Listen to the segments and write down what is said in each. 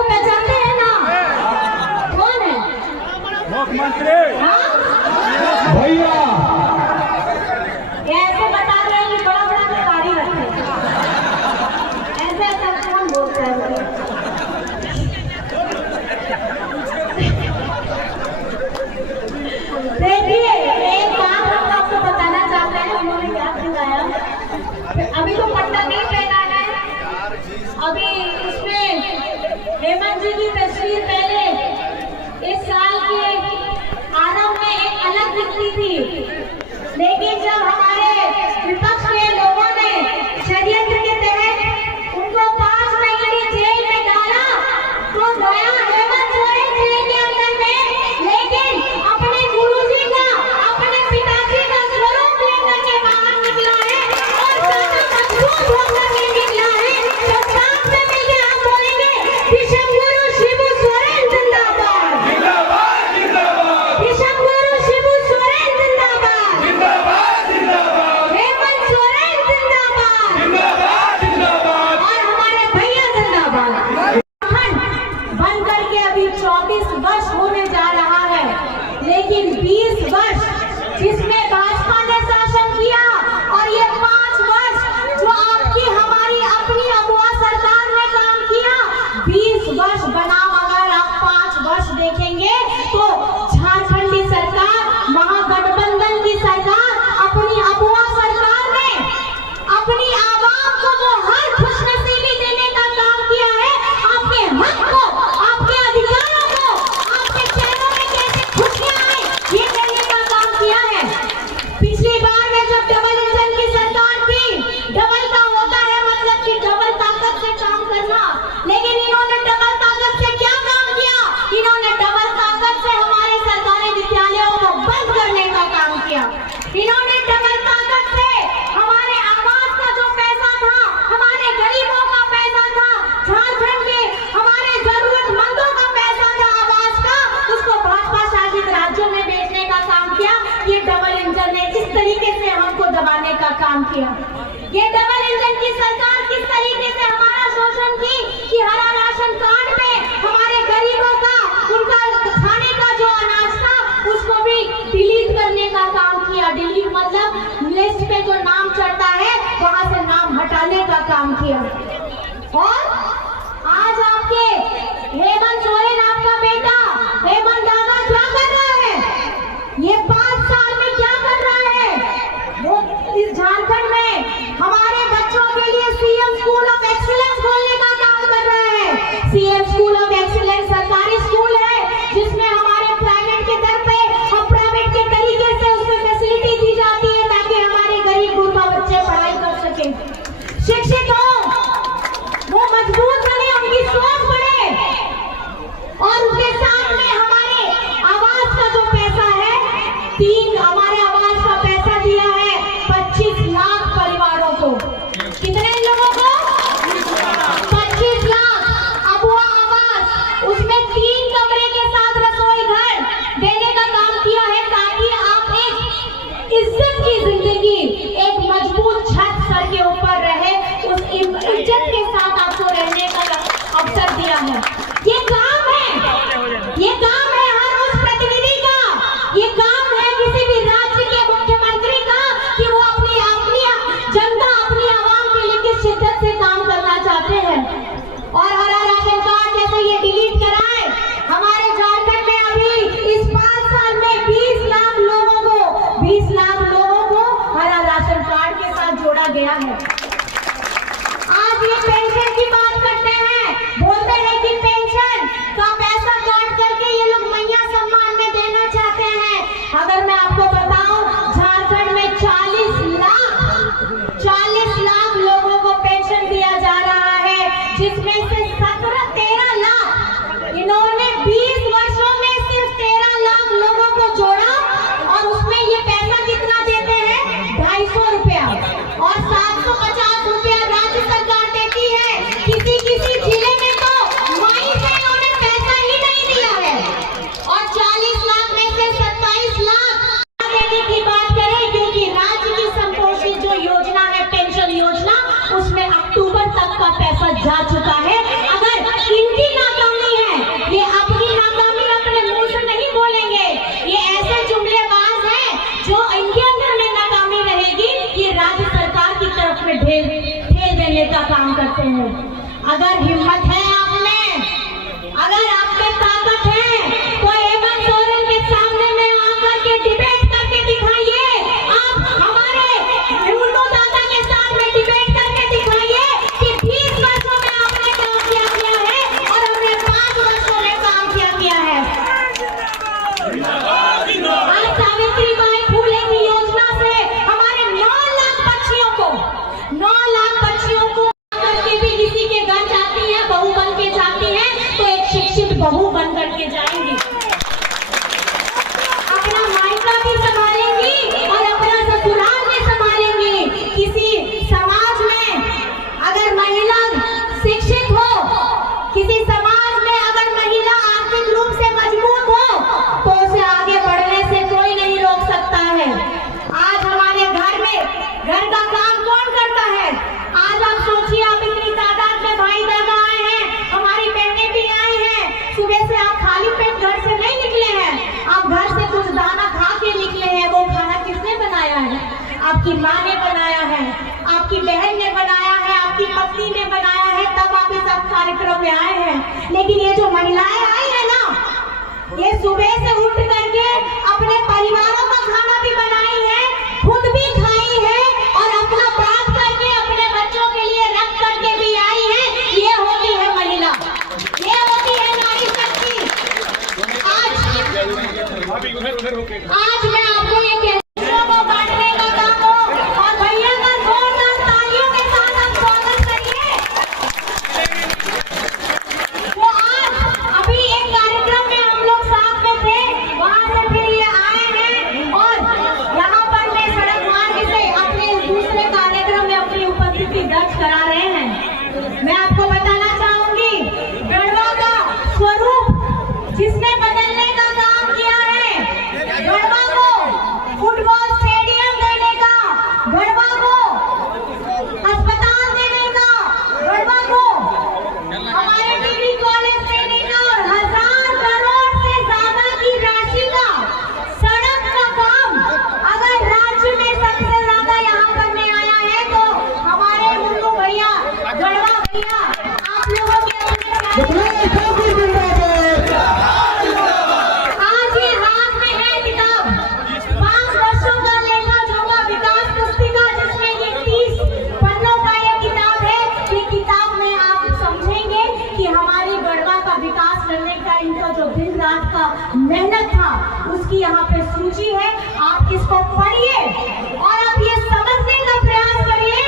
को पहचानते हैं ना? कौन है? मुख्यमंत्री भैया। ऐसे बता रहे हैं कि बड़ा बड़ा गाड़ी रखते हैं, ऐसे ऐसा कौन बोलता है? देखिए, एक बात हम आपको बताना चाहते हैं, उन्होंने क्या सिखाया। अभी तो पट्टा नहीं पहना है, अभी उसमें हेमंत जी की तस्वीर पहले इस साल के आरंभ में एक अलग दिखती थी, लेकिन जब हमारे विपक्ष के लोगों ने षड्यंत्र के तहत उनको 5 महीने जेल में डाला, तो गया हेमंत सोरेन जेल के अंदर में, लेकिन अपने गुरुजी का, अपने पिताजी का स्वरूप लेकर के बाहर निकला है और ज्यादा मजबूत होकर के निकला है। तो साथ में मिलकर हम बोलेंगे, विश्वगुरु शिबू सोरेन जिंदाबाद, जिंदाबाद जिंदाबाद, विश्वगुरु शिबू सोरेन जिंदाबाद, जिंदाबाद जिंदाबाद, हेमंत सोरेन जिंदाबाद, जिंदाबाद जिंदाबाद, और हमारे भैया जिंदाबाद। बन करके अभी 24 वर्ष होने जा रहा है, लेकिन 20 वर्ष जिसमें भाजपा ने शासन किया और ये 5 वर्ष जो आपकी हमारी अपनी अगुआ सरकार ने काम किया, 20 वर्ष बनाम अगर आप 5 वर्ष देखेंगे तो झारखंडी सरकार, महागठबंधन की सरकार, अपनी अगुआ सरकार ने अपनी आवाम को वो हर खुशनसीबी देने का काम किया है, आपके हक को, आपके अधिकारों को, आपके चेहरों में कैसे खुशियां आए, ये देने का काम किया है। पिछली बार में जब डबल इंजन की सरकार थी, डबल का होता है मतलब कि डबल ताकत से काम करना, लेकिन इन्होंने डबल ताकत से क्या काम किया? इन्होंने डबल ताकत से हमारे सरकारी विद्यालयों को बंद करने का काम किया। इन्होंने डबल ताकत से हमारे आवास का जो पैसा था, हमारे गरीबों का पैसा था, झारखंड के हमारे जरूरतमंदों का पैसा था आवास का, उसको भाजपा शासित राज्यों में बेचने का काम किया। ये डबल इंजन ने इस तरीके से हमको दबाने का काम किया। ये डबल इंजन की सरकार किस तरीके से हमारा शोषण की कि हरा राशन कार्ड में हमारे गरीबों का, उनका खाने का जो अनाज था उसको भी डिलीट करने का काम किया। डिलीट मतलब लिस्ट पे जो नाम चढ़ता है वहां से नाम हटाने का काम किया। और आज आपके हेमंत सोरेन, आपका बेटा हेमंत दादा क्या कर रहा है? ये 5 साल में क्या कर रहा है? वो इस झारखंड में हमारे बच्चों के लिए सीएम स्कूल ऑफ एक्सीलेंस खोलने का काम कर रहा है। सीएम स्कूल ऑफ एक्सीलेंस सरकारी स्कूल है जिसमें हमारे प्राइवेट के दर पे हम प्राइवेट के तरीके से उसमें फैसिलिटी दी जाती है ताकि हमारे गरीब गुरबा बच्चे पढ़ाई कर सके, शिक्षित हो, वो मजबूत बने, उनकी सोच बढ़े। और उसके साथ में हमारे आवास का जो पैसा है, हमारे आवास का पैसा दिया है 25 लाख परिवारों को। कितने लोगों को? 25 लाख अबुआ आवास, उसमें 3 कमरे के साथ रसोई घर देने का काम किया है ताकि आप एक इज्जत की जिंदगी, एक मजबूत छत सर के ऊपर रहे, उस इज्जत के साथ आपको रहने का अवसर दिया है। ये काम है हर उस प्रतिनिधि का, ये काम है किसी भी राज्य के मुख्यमंत्री का कि वो अपनी जनता, अपनी आवाम के लिए किस शिद्दत से काम करना चाहते हैं। और हरा राशन कार्ड जैसे ये डिलीट कराए, हमारे झारखंड में अभी इस 5 साल में 20 लाख लोगों को हरा राशन कार्ड के साथ जोड़ा गया है। आज ये पेंशन की बात करते हैं, बोलते हैं कि पेंशन का पैसा काट करके ये लोग मैया सम्मान में देना चाहते हैं। अगर मैं आपको बताऊं, झारखंड में 40 लाख लोगों को पेंशन दिया जा रहा है, जिसमें से 13 लाख इन्होंने 20 वर्षों में सिर्फ 13 लाख लोगों को जोड़ा। और उसमें ये पैसा कितना देते हैं? 250 रुपया, और 750 रुपया राज्य सरकार देती है। किसी जिले में तो वहीं से इन्होंने पैसा ही नहीं दिया है। और 40 लाख में से 27 लाख देने की बात करें, क्योंकि राज्य की संपोषित जो योजना है, पेंशन योजना, उसमें अक्टूबर तक का पैसा जा चुका है। अगर इनकी नाकामी ठेल देने का काम करते हैं। अगर हिम्मत है आप में, अगर आप में ताकत है, तो हेमंत सोरेन के सामने में आकर के डिबेट करके दिखाइए। आप हमारे हिंदू दादा के साथ में डिबेट करके दिखाइए कि 20 वर्षों में आपने काम किया है और हमने 5 वर्षों में काम किया है। आज सावित्रीबाई फुले की योजना से हमारे 9 लाख बच्चियों को करके भी किसी के घर जाती है, बहू बन के जाती है, तो एक शिक्षित बहू बन करके जाएंगी, अपना मायका भी संभालेंगी और अपना ससुराल भी संभालेंगी। किसी समाज में अगर महिला शिक्षित हो, किसी समाज में अगर महिला आर्थिक रूप से मजबूत हो, तो उसे आगे बढ़ने से कोई नहीं रोक सकता है। आज हमारे घर में घर का काम कौन करता है? आज आप सोचिए, आप इतनी तादाद में भाई बहन आए हैं, हमारी बहनें भी आई हैं। सुबह से आप खाली पेट घर से नहीं निकले हैं, आप घर से कुछ दाना खा के निकले हैं। वो खाना किसने बनाया है? आपकी माँ ने बनाया है, आपकी बहन ने बनाया है, आपकी पत्नी ने बनाया है, तब आप इस कार्यक्रम में आए हैं। लेकिन ये जो महिलाएं आई है ना, ये सुबह से उठ करके अपने परिवारों का खाना भी बनाई है, खुद भी खाई है और अपना बात करके अपने बच्चों के लिए रख करके भी आई है। ये होती है महिला, ये होती है नारी शक्ति। आज मैं आपको ये कहूँ को बांटने का काम हो, और भैया का जोरदार तालियों के साथ आप स्वागत करिए। वो आज अभी एक कार्यक्रम में हम लोग साथ में थे, वहाँ से फिर ये आए हैं और यहाँ पर मैं सड़क मार्ग से अपने दूसरे कार्यक्रम में अपनी उपस्थिति दर्ज करा रहे हैं। मैं आपको बताना चाहूंगी, गढ़वा का स्वरूप जिसने बदलने का काम किया है, गढ़वा को फुटबॉल स्टेडियम देने का, गढ़वा को अस्पताल देने का, गढ़वा को हमारे डिग्री कॉलेज देने का और 1000 करोड़ से ज्यादा की राशि का सड़क का काम अगर राज्य में सबसे ज्यादा यहाँ करने आया है तो हमारे मुन्नू भैया, गढ़वा भैया, आप लोगों के आज ये हाथ में है किताब, 5 वर्षों का लेखा जोखा विकास पुस्तिका, जिसमें ये 30 पन्नों का ये किताब है। ये किताब में आप समझेंगे कि हमारी गढ़वा का विकास करने का इनका जो दिन रात का मेहनत था, उसकी यहाँ पे सूची है। आप इसको पढ़िए और आप ये समझने का प्रयास करिए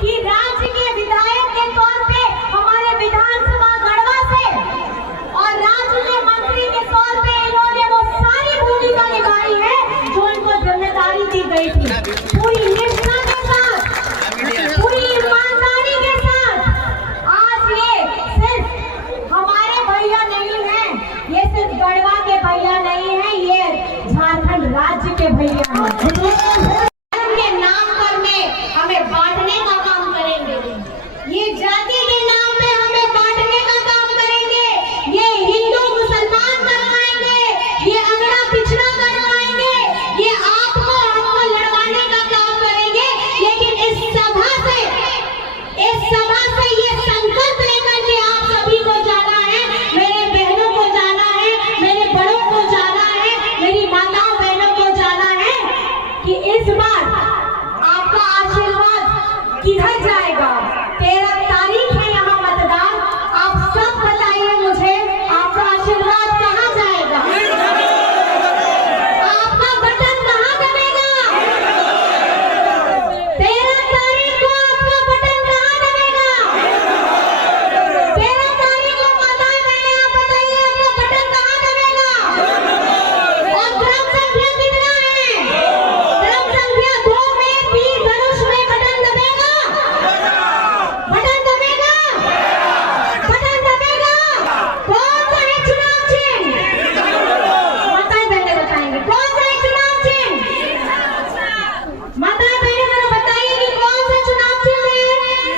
कि राज्य के विधायक के तौर पे हमारे विधानसभा गढ़वा से और राज्य के मंत्री के तौर पे इन्होंने वो सारी भूमिका निभाई है जो इनको जिम्मेदारी दी गई थी। पूरी निष्ठा के साथ, पूरी ईमानदारी के साथ। आज ये सिर्फ हमारे भैया नहीं हैं, ये सिर्फ गढ़वा के भैया नहीं हैं, ये झारखंड राज्य के भैया हैं। के नाम पर में हमें बांटने का काम करेंगे, ये जाति के नाम पे हमें बांटने का काम करेंगे, ये हिंदू मुसलमान करवाएंगे, ये अगड़ा पिछड़ा करवाएंगे, ये आपको हमको लड़वाने का काम करेंगे। लेकिन इस सभा से ये संकल्प लेकर के आप सभी को जाना है, मेरे बहनों को जाना है, मेरे बड़ों को जाना है, मेरी माताओं बहनों को जाना है कि इस बार आपका आशीर्वाद किधर जाएगा। 13